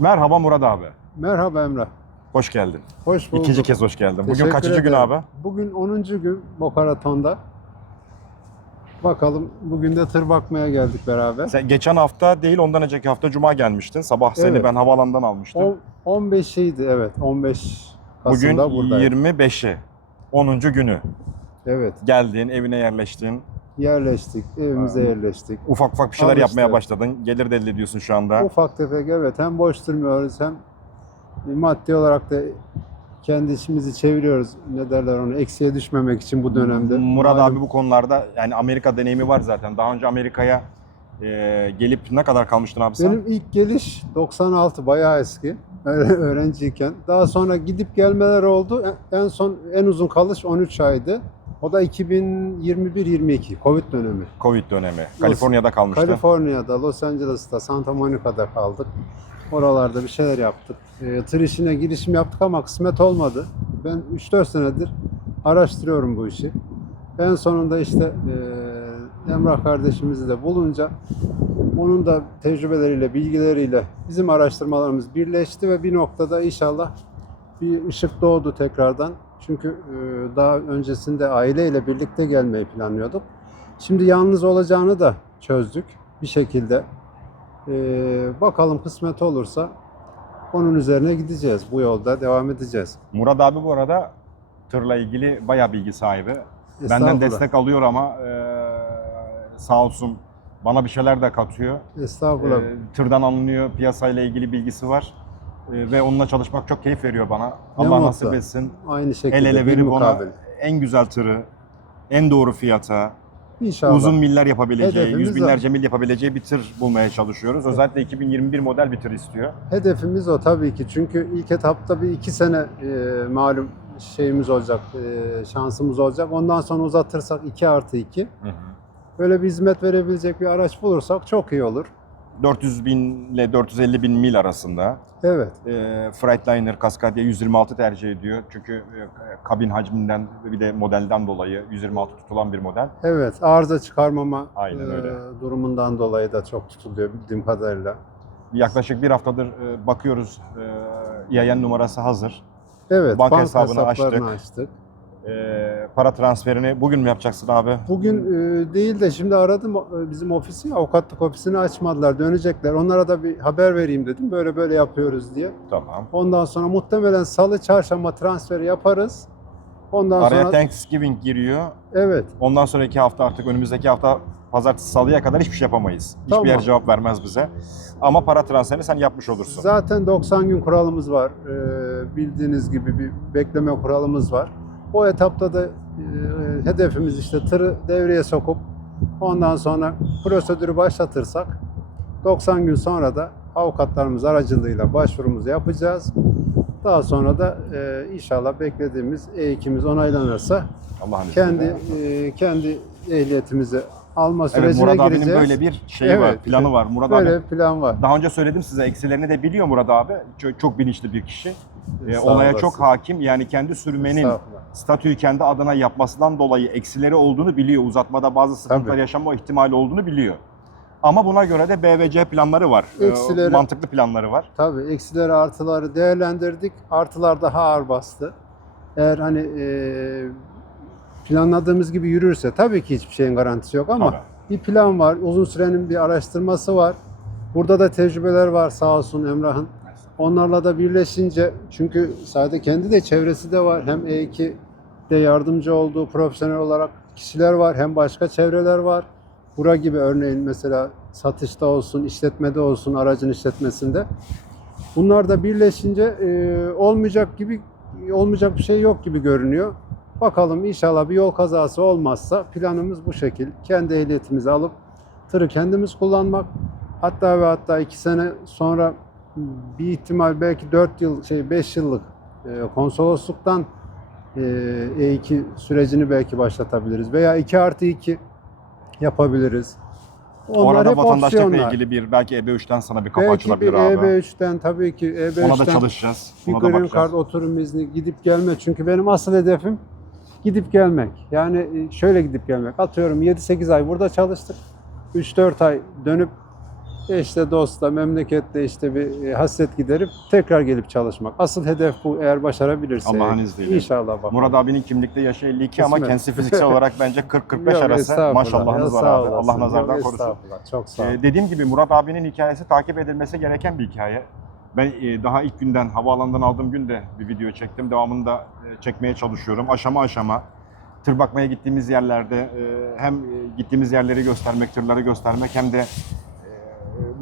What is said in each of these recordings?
Merhaba Murat abi. Merhaba Emrah. Hoş geldin. Hoş bulduk. İkinci kez hoş geldin. Bugün Teşekkür kaçıncı gün ederim. abi? Bugün 10. gün Bokaraton'da. Bakalım bugün de tır bakmaya geldik beraber. Sen geçen hafta değil ondan önceki hafta Cuma gelmiştin. Sabah seni Evet. ben havaalanından almıştım. O, 15'iydi evet 15 Bugün Kasım'da buradayım. 25'i. 10. günü. Evet Geldin, evine yerleştin. Yerleştik evimize yerleştik. Ufak ufak bir şeyler Al yapmaya işte. başladın. Gelir de elde ediyorsun şu anda. Ufak tefek evet hem boş durmuyoruz hem maddi olarak da kendi işimizi çeviriyoruz. Ne derler onu eksiye düşmemek için bu dönemde. Murat Malum abi bu konularda yani Amerika deneyimi var zaten. Daha önce Amerika'ya e, gelip ne kadar kalmıştın abi sen? Benim ilk geliş 96 bayağı eski. Öğre- Öğrenciyken. Daha sonra gidip gelmeler oldu. En son en uzun kalış 13 aydı. O da 2021-22 Covid dönemi. Covid dönemi. Kaliforniya'da kalmıştın. Kaliforniya'da, Los Angeles'ta, Santa Monica'da kaldık. Oralarda bir şeyler yaptık. E, tır işine girişim yaptık ama kısmet olmadı. Ben 3-4 senedir araştırıyorum bu işi. En sonunda işte e, Emrah kardeşimizi de bulunca onun da tecrübeleriyle, bilgileriyle bizim araştırmalarımız birleşti ve bir noktada inşallah bir ışık doğdu tekrardan. Çünkü e, daha öncesinde aileyle birlikte gelmeyi planlıyorduk. Şimdi yalnız olacağını da çözdük bir şekilde. E, bakalım kısmet olursa onun üzerine gideceğiz. Bu yolda devam edeceğiz. Murat abi bu arada tırla ilgili bayağı bilgi sahibi. Benden destek alıyor ama e, sağ olsun bana bir şeyler de katıyor. Estağfurullah. Tırdan alınıyor, piyasayla ilgili bilgisi var. E, ve onunla çalışmak çok keyif veriyor bana. Allah mutlu. nasip etsin. Aynı şekilde El ele bir verip ona mukabil. en güzel tırı, en doğru fiyata, İnşallah. uzun miller yapabileceği, Hedefimiz yüz binlerce mil yapabileceği bir tır bulmaya çalışıyoruz. Özellikle 2021 model bir tır istiyor. Hedefimiz o tabii ki. Çünkü ilk etapta bir iki sene e, malum şeyimiz olacak, e, şansımız olacak. Ondan sonra uzatırsak 2 artı 2. Böyle bir hizmet verebilecek bir araç bulursak çok iyi olur. 400 bin ile 450 bin mil arasında. Evet. E, Freightliner Cascadia 126 tercih ediyor. Çünkü e, kabin hacminden bir de modelden dolayı 126 tutulan bir model. Evet. Arıza çıkarmama Aynen e, öyle. durumundan dolayı da çok tutuluyor bildiğim kadarıyla. Yaklaşık bir haftadır e, bakıyoruz e, EIN numarası hazır. Evet. Banka banka hesabını açtık. açtık. E, para transferini bugün mü yapacaksın abi? Bugün e, değil de şimdi aradım e, bizim ofisi, avukatlık ofisini açmadılar, dönecekler. Onlara da bir haber vereyim dedim. Böyle böyle yapıyoruz diye. Tamam. Ondan sonra muhtemelen salı, çarşamba transferi yaparız. Ondan Araya sonra Thanksgiving giriyor. evet, Ondan sonraki hafta artık önümüzdeki hafta pazartesi salıya kadar hiçbir şey yapamayız. Hiçbir Tamam. yer cevap vermez bize. Ama para transferini sen yapmış olursun. zaten 90 gün kuralımız var. Ee, bildiğiniz gibi bir bekleme kuralımız var. O etapta da e, hedefimiz işte tırı devreye sokup ondan sonra prosedürü başlatırsak 90 gün sonra da avukatlarımız aracılığıyla başvurumuzu yapacağız. Daha sonra da e, inşallah beklediğimiz E2'miz onaylanırsa Allah'ın kendi e, kendi ehliyetimizi alma Evet sürecine Murat abinin gireceğiz. böyle bir şeyi var, Evet, planı var. Murat Böyle abi bir plan var. daha önce söyledim size eksilerini de biliyor Murat abi. Çok, çok bilinçli bir kişi. Sağ olaya olasın. çok hakim. Yani kendi sürmenin. Statüyü kendi adına yapmasından dolayı eksileri olduğunu biliyor. Uzatmada bazı sıkıntılar Tabii. yaşama ihtimali olduğunu biliyor. Ama buna göre de BVC planları var. Ee, Eksileri- mantıklı planları var. Tabii eksileri artıları değerlendirdik. Artılar daha ağır bastı. Eğer hani e, planladığımız gibi yürürse tabii ki hiçbir şeyin garantisi yok ama Tabii. bir plan var. Uzun sürenin bir araştırması var. Burada da tecrübeler var sağ olsun Emrah'ın. Onlarla da birleşince çünkü sadece kendi de çevresi de var. Hem E2'de yardımcı olduğu profesyonel olarak kişiler var. Hem başka çevreler var. Bura gibi örneğin mesela satışta olsun, işletmede olsun, aracın işletmesinde. Bunlar da birleşince e, olmayacak gibi olmayacak bir şey yok gibi görünüyor. Bakalım inşallah bir yol kazası olmazsa planımız bu şekil. Kendi ehliyetimizi alıp tırı kendimiz kullanmak. Hatta ve hatta iki sene sonra bir ihtimal belki 4 yıl şey 5 yıllık e, konsolosluktan E2 sürecini belki başlatabiliriz. Veya 2 artı 2 yapabiliriz. O arada hep vatandaşlıkla opsiyonlar. ilgili bir belki EB3'ten sana bir kapı Belki açılabilir bir abi. EB3'ten tabii ki E EB3'ten Ona da çalışacağız. bir Ona da green bakacağız. card oturum izni gidip gelme. Çünkü benim asıl hedefim gidip gelmek. Yani e, şöyle gidip gelmek. Atıyorum 7-8 ay burada çalıştık. 3-4 ay dönüp eşle dostla, memlekette işte bir e, hasret giderip tekrar gelip çalışmak. Asıl hedef bu eğer başarabilirsek. Allah'ın izniyle. İnşallah bakalım. Murat abinin kimlikte yaşı 52 ama Kısmet. kendisi fiziksel olarak bence 40-45 Yok, arası. Maşallahınız var abi. Allah nazardan korusun. Çok sağ ol. Ee, dediğim gibi Murat abinin hikayesi takip edilmesi gereken bir hikaye. Ben e, daha ilk günden, havaalanından aldığım günde bir video çektim. Devamını da e, çekmeye çalışıyorum. Aşama aşama. Tır bakmaya gittiğimiz yerlerde e, hem e, gittiğimiz yerleri göstermek, tırları göstermek hem de e,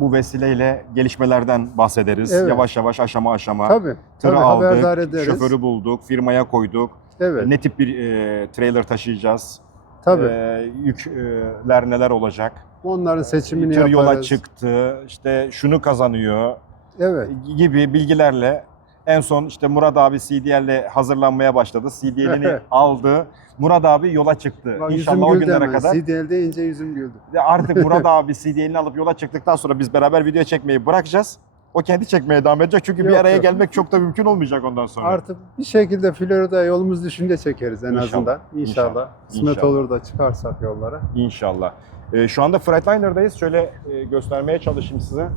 bu vesileyle gelişmelerden bahsederiz. Evet. Yavaş yavaş aşama aşama. Tabii. Tırı tabii aldık, şoförü bulduk, firmaya koyduk. Evet. Ne tip bir e, trailer taşıyacağız? tabii. E, yükler neler olacak? Onların seçimini Tır yaparız. yola çıktı, işte şunu kazanıyor Evet. gibi bilgilerle en son işte Murat abi CDL'le hazırlanmaya başladı. CDL'ini aldı. Murat abi yola çıktı. Bak, İnşallah o günlere hemen. kadar. CDL deyince yüzüm güldü. Artık Murat abi CDL'ini alıp yola çıktıktan sonra biz beraber video çekmeyi bırakacağız. O kendi çekmeye devam edecek çünkü bir Yok, araya yok. gelmek çok da mümkün olmayacak ondan sonra. Artık bir şekilde Florida'ya yolumuz düşünce çekeriz en İnşallah, azından. İnşallah. inşallah, Kısmet inşallah. olur da çıkarsak yollara. İnşallah. Ee, şu anda Freightliner'dayız. Şöyle e, göstermeye çalışayım size.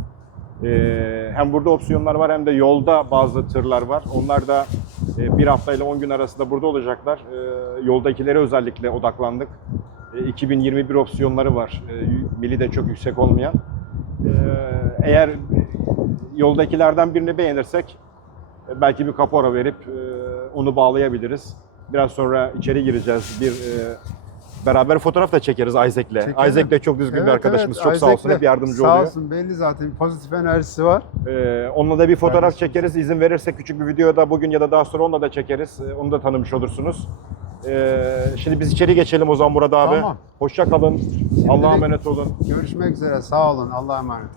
Ee, hem burada opsiyonlar var hem de yolda bazı tırlar var. Onlar da e, bir hafta ile 10 gün arasında burada olacaklar. Ee, yoldakilere özellikle odaklandık. E, 2021 opsiyonları var. E, mili de çok yüksek olmayan. Ee, eğer yoldakilerden birini beğenirsek e, belki bir kapora verip e, onu bağlayabiliriz. Biraz sonra içeri gireceğiz. Bir beraber fotoğraf da çekeriz Isaac'le. Çekelim. Isaac de çok düzgün bir arkadaşımız. çok sağ olsun. Isaac'le Hep yardımcı sağ oluyor. olsun belli zaten pozitif enerjisi var. Ee, onunla da bir fotoğraf Kardeşim. çekeriz. İzin verirse küçük bir videoda bugün ya da daha sonra onunla da çekeriz. Ee, onu da tanımış olursunuz. Ee, şimdi biz içeri geçelim o zaman Murat abi. Tamam. Hoşça kalın. Allah'a emanet olun. Görüşmek üzere sağ olun Allah'a emanet.